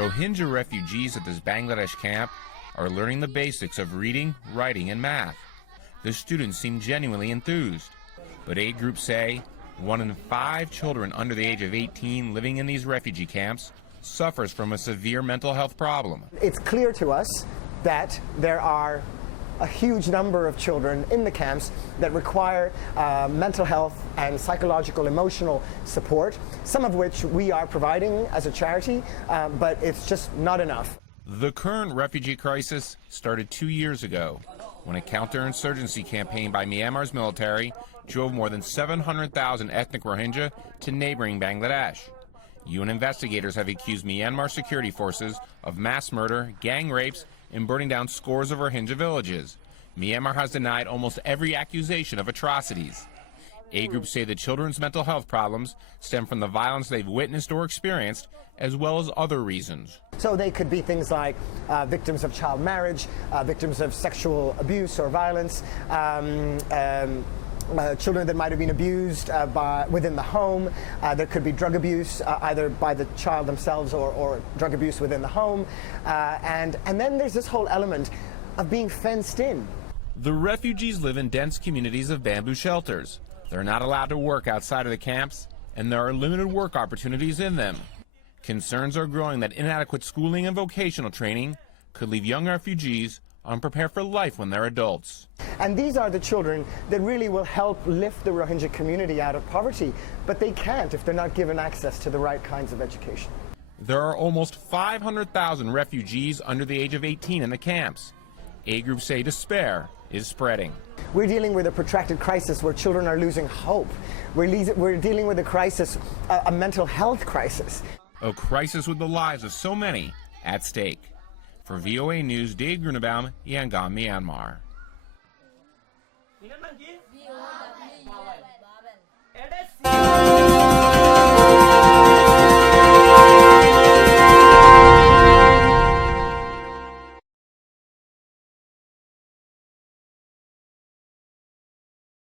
Rohingya refugees at this Bangladesh camp are learning the basics of reading, writing, and math. The students seem genuinely enthused, but aid groups say 1 in 5 children under the age of 18 living in these refugee camps suffers from a severe mental health problem. It's clear to us that there are a huge number of children in the camps that require mental health and psychological, emotional support, some of which we are providing as a charity, but it's just not enough. The current refugee crisis started 2 years ago when a counterinsurgency campaign by Myanmar's military drove more than 700,000 ethnic Rohingya to neighboring Bangladesh. UN investigators have accused Myanmar security forces of mass murder, gang rapes, and burning down scores of Rohingya villages. Myanmar has denied almost every accusation of atrocities. Aid groups say the children's mental health problems stem from the violence they've witnessed or experienced, as well as other reasons. So they could be things like victims of child marriage, victims of sexual abuse or violence, children that might have been abused within the home. There could be drug abuse, either by the child themselves or drug abuse within the home. And then there's this whole element of being fenced in. The refugees live in dense communities of bamboo shelters. They're not allowed to work outside of the camps, and there are limited work opportunities in them. Concerns are growing that inadequate schooling and vocational training could leave young refugees unprepared for life when they're adults. And these are the children that really will help lift the Rohingya community out of poverty, but they can't if they're not given access to the right kinds of education. There are almost 500,000 refugees under the age of 18 in the camps. Aid groups say despair is spreading. We're dealing with a protracted crisis where children are losing hope. We're dealing with a crisis, a mental health crisis. A crisis with the lives of so many at stake. For VOA News, Grunebaum, Yangon, Myanmar.